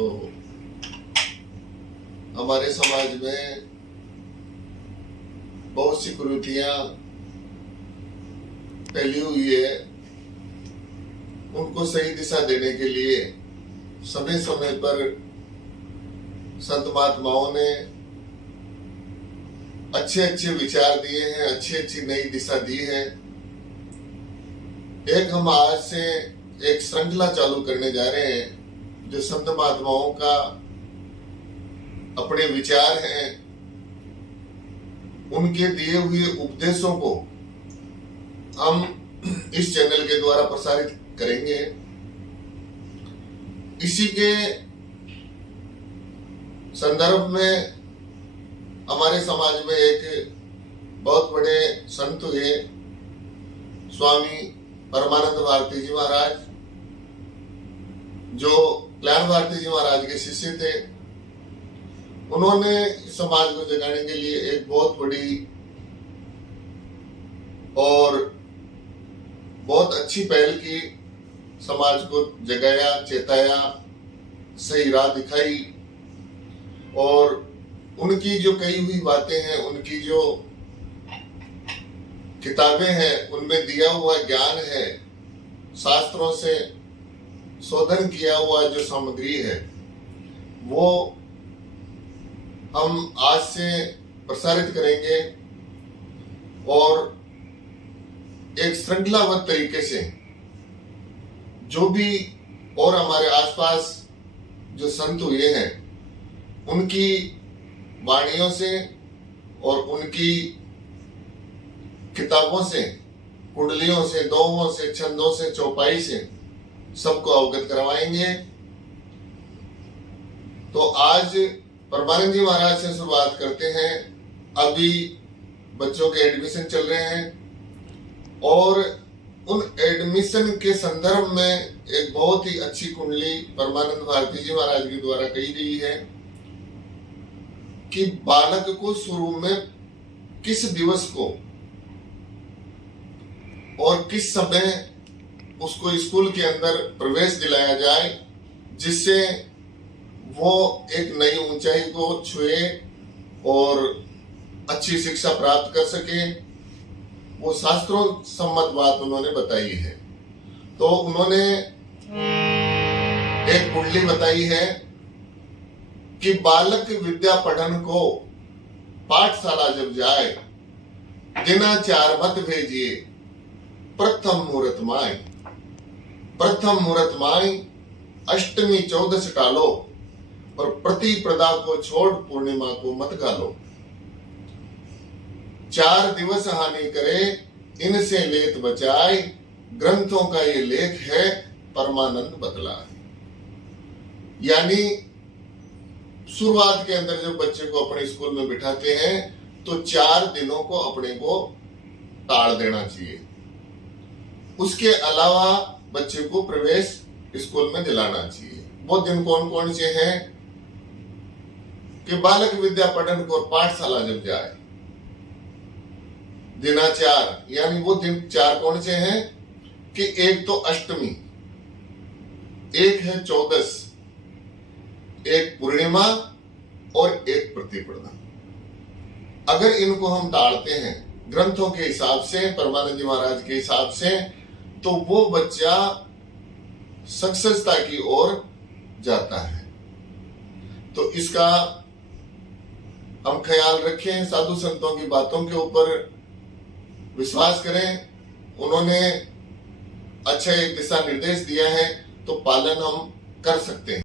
तो हमारे समाज में बहुत सी कुरीतियां फैली हुई है। उनको सही दिशा देने के लिए समय समय पर संत महात्माओं ने अच्छे अच्छे विचार दिए हैं, अच्छी अच्छी नई दिशा दी है। एक हम आज से एक श्रृंखला चालू करने जा रहे हैं जो संत महात्माओं का अपने विचार हैं, उनके दिए हुए उपदेशों को हम इस चैनल के द्वारा प्रसारित करेंगे। इसी के संदर्भ में हमारे समाज में एक बहुत बड़े संत हुए स्वामी परमानंद भारती जी महाराज, जो कल्याण भारती जी महाराज के शिष्य थे। उन्होंने समाज को जगाने के लिए एक बहुत बड़ी और बहुत अच्छी पहल की, समाज को जगाया, चेताया, सही राह दिखाई। और उनकी जो कही हुई बातें हैं, उनकी जो किताबें हैं, उनमें दिया हुआ ज्ञान है, शास्त्रों से शोधन किया हुआ जो सामग्री है, वो हम आज से प्रसारित करेंगे और एक श्रृंखलाबद्ध तरीके से जो भी और हमारे आसपास जो संत हुए हैं उनकी वाणियों से और उनकी किताबों से, कुंडलियों से, दोहों से, छंदों से, चौपाई से सबको अवगत करवाएंगे। तो आज परमानंद जी महाराज से शुरुआत करते हैं। अभी बच्चों के एडमिशन चल रहे हैं और उन एडमिशन के संदर्भ में एक बहुत ही अच्छी कुंडली परमानंद भारती जी महाराज के द्वारा कही गई है कि बालक को शुरू में किस दिवस को और किस समय उसको स्कूल के अंदर प्रवेश दिलाया जाए, जिससे वो एक नई ऊंचाई को छुए और अच्छी शिक्षा प्राप्त कर सके। वो शास्त्रों सम्मत बात उन्होंने बताई है। तो उन्होंने एक कुंडली बताई है कि बालक विद्या पठन को पाठशाला जब जाए, दिनाचार मत भेजिए, प्रथम मुहूर्त माई अष्टमी 14 टालो और प्रतिप्रदा को छोड़ पूर्णिमा को मत गालो। 4 दिवस हानि करे इनसे लेत बचाए, ग्रंथों का ये लेख है परमानंद बतलाए। यानी शुरुआत के अंदर जब बच्चे को अपने स्कूल में बिठाते हैं तो 4 दिनों को अपने को टाल देना चाहिए। उसके अलावा बच्चे को प्रवेश स्कूल में दिलाना चाहिए। वो दिन कौन कौन से हैं कि बालक विद्या पठन को पाठशाला जब जाए, दिनाचार, यानी वो दिन 4 कौन से हैं कि एक तो अष्टमी, एक है 14, एक पूर्णिमा और एक प्रतिपदा। अगर इनको हम टालते हैं ग्रंथों के हिसाब से, परमानंद जी महाराज के हिसाब से, तो वो बच्चा सक्सेसता की ओर जाता है। तो इसका हम ख्याल रखें, साधु संतों की बातों के ऊपर विश्वास करें। उन्होंने अच्छा एक दिशा निर्देश दिया है तो पालन हम कर सकते हैं।